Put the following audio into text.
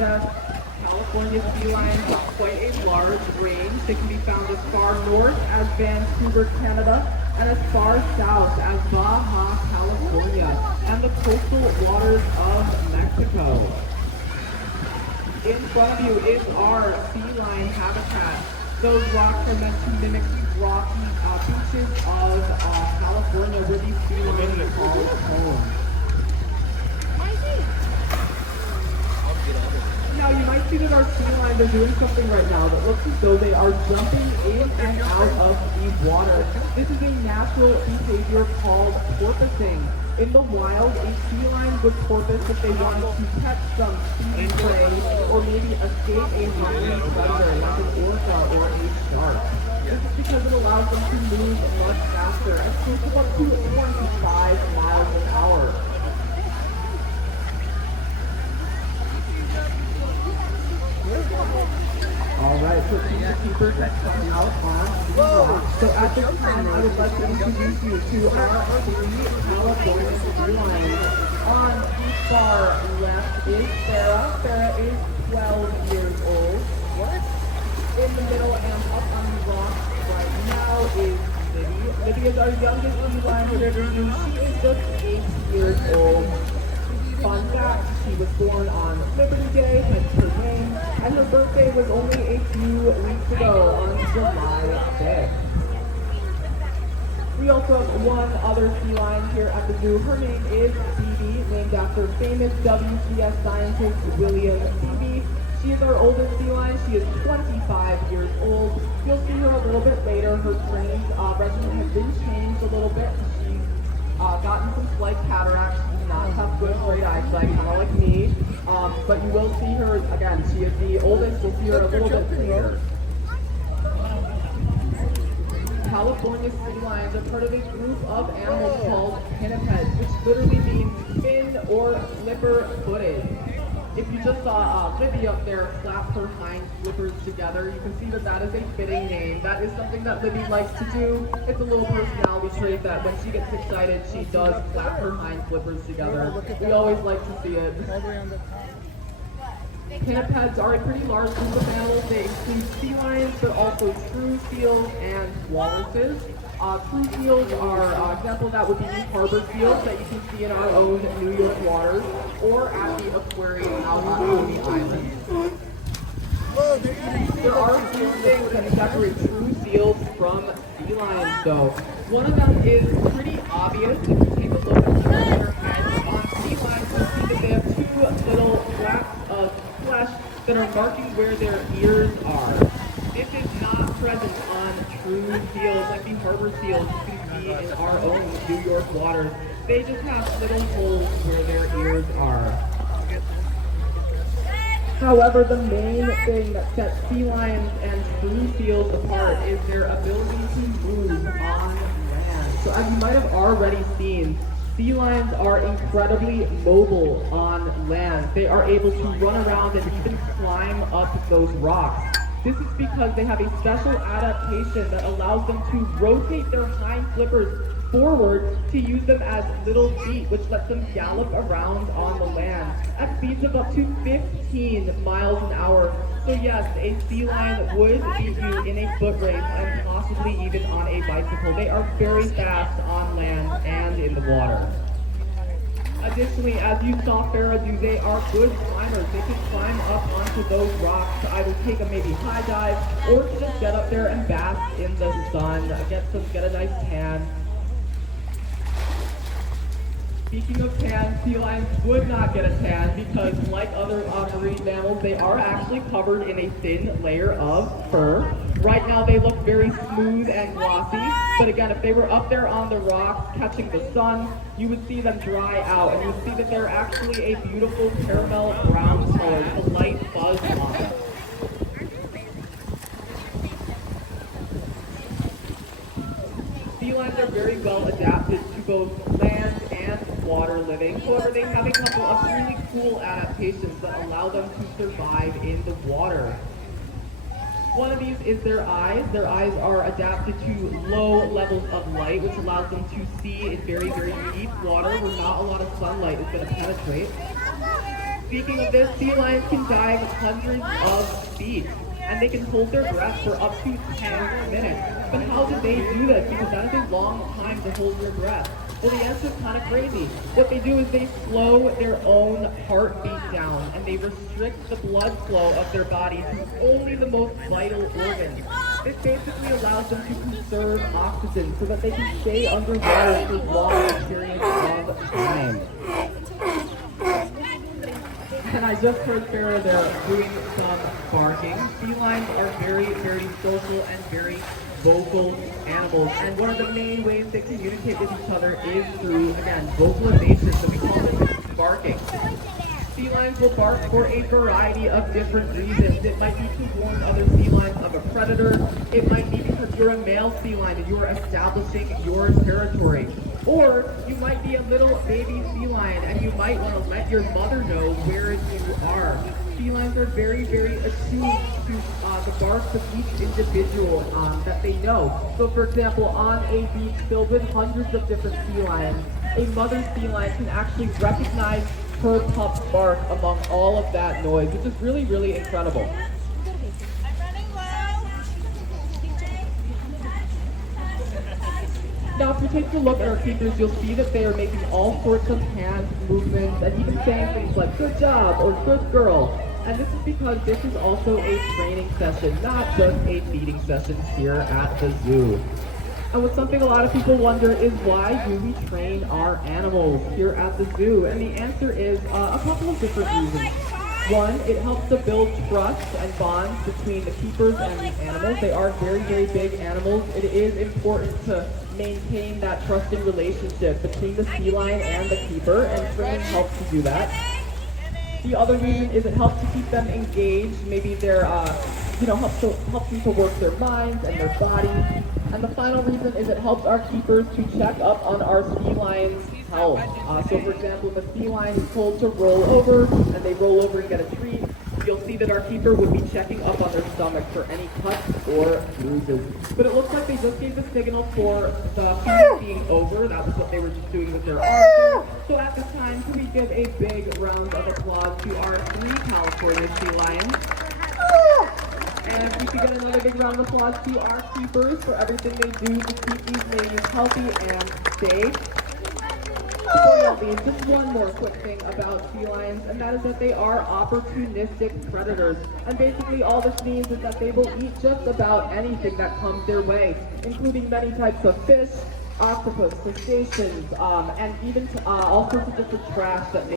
Yes, California sea lions have quite a large range. They can be found as far north as Vancouver, Canada, and as far south as Baja, California, and the coastal waters of Mexico. In front of you is our sea lion habitat. Those rocks are meant to mimic the rocky beaches of California where these sea lions call home. Now you might see that our sea lions are doing something right now that looks as though they are jumping in and out of the water. This is a natural behavior called porpoising. In the wild, a sea lion would porpoise if they wanted to catch some speedy prey or maybe escape a hungry predator like an orca or a shark. This is because it allows them to move much faster, as close to up to 25 miles an hour. Alright, so keepers that come out on the rock. So at this time, I would like to introduce you to our three California sea lions. On the far left is Farah. Farah is 12 years old. What? In the middle and up on the rock right now is Libby. Libby is our youngest sea lion we've ever used. She is just 8 years old. Fun fact, she was born on Liberty Day, hence her name, and her birthday was only a few weeks ago on July 5th. We also have one other sea lion here at the zoo. Her name is Phoebe, named after famous WCS scientist William Phoebe. She is our oldest sea lion. She is 25 years old. You'll see her a little bit later. Her training regimen has been changed a little bit. She's gotten some slight cataracts. She does not have good straight eyesight, kind of like me. But you will see her, again, she is the oldest. You'll see her a little bit later. California sea lions are part of a group of animals called pinnipeds, which literally means fin or flipper-footed. If you just saw Libby up there flap her hind flippers together, you can see that that is a fitting name. That is something that Libby likes to do. It's a little personality trait that when she gets excited, she does flap her hind flippers together. We always like to see it. Pinnipeds are a pretty large group of animals. They include sea lions, but also true seals and walruses. True seals are, example of that would be the harbor seals that you can see in our own New York waters, or at the aquarium out on Coney Island. There are a few things that separate true seals from sea lions, though. One of them is pretty obvious. If you take a look at their heads on sea lions, you'll see that they have two little flaps of flesh that are marking where their ears are. This is not present on true seals like the harbor seals you can see in our own New York waters. They just have little holes where their ears are. However, the main thing that sets sea lions and true seals apart is their ability to move on land. So as you might have already seen, sea lions are incredibly mobile on land. They are able to run around and even climb up those rocks. This is because they have a special adaptation that allows them to rotate their hind flippers forward to use them as little feet, which lets them gallop around on the land at speeds of up to 15 miles an hour. So yes, a sea lion would beat you in a foot race and possibly even on a bicycle. They are very fast on land and in the water. Additionally, as you saw Farah do, they are good climbers. They can climb up onto those rocks to either take a maybe high dive or to just get up there and bask in the sun, get a nice tan. Speaking of tan, sea lions would not get a tan because, like other marine mammals, they are actually covered in a thin layer of fur. Right now they look very smooth and glossy, but again, if they were up there on the rocks catching the sun, you would see them dry out, and you would see that they're actually a beautiful caramel brown color with a light fuzz on it. Sea lions are very well adapted to both land and water living. However, they have a couple of really cool adaptations that allow them to survive in the water. One of these is their eyes. Their eyes are adapted to low levels of light, which allows them to see in very, very deep water where not a lot of sunlight is going to penetrate. Speaking of this, sea lions can dive hundreds of feet, and they can hold their breath for up to 10 minutes. But how do they do this? Because that is a long time to hold your breath. Well, the answer is kind of crazy. What they do is they slow their own heartbeat down, and they restrict the blood flow of their body to only the most vital organs. This basically allows them to conserve oxygen so that they can stay underwater for long periods of time. And I just heard Sarah there doing some barking. Felines are very, very social and very vocal animals. And one of the main ways they communicate with each other is through, again, vocalization. So we call it barking. Felines will bark for a variety of different reasons. It might be to warn other felines of a predator. It might be because you're a male feline and you're establishing your territory. Or you might be a little baby feline and you might want to let your mother know where you are. Felines are very, very attuned to the barks of each individual that they know. So for example, on a beach filled with hundreds of different felines, a mother feline can actually recognize her pup's bark among all of that noise, which is really, really incredible. Now, if you take a look at our keepers, you'll see that they are making all sorts of hand movements and even saying things like good job or good girl. And this is because this is also a training session, not just a feeding session here at the zoo. And what's something a lot of people wonder is why do we train our animals here at the zoo? And the answer is a couple of different reasons. One, it helps to build trust and bonds between the keepers and the animals. They are very, very big animals. It is important to maintain that trusting relationship between the feline and the keeper, and training helps to do that. The other reason is it helps to keep them engaged. Maybe they're, helps them to work their minds and their bodies. And the final reason is it helps our keepers to check up on our felines' health. So for example, if a feline is told to roll over and they roll over and get a treat, you'll see that our keeper would be checking up on their stomach for any cuts or bruises. But it looks like they just gave the signal for the feed being over. That was what they were just doing with their arms. So at this time, can we give a big round of applause to our 3 California sea lions? And if we could get another big round of applause to our keepers for everything they do to keep these babies healthy and safe. Just one more quick thing about felines, and that is that they are opportunistic predators. And basically all this means is that they will eat just about anything that comes their way, including many types of fish, octopus, crustaceans, and even all sorts of different trash that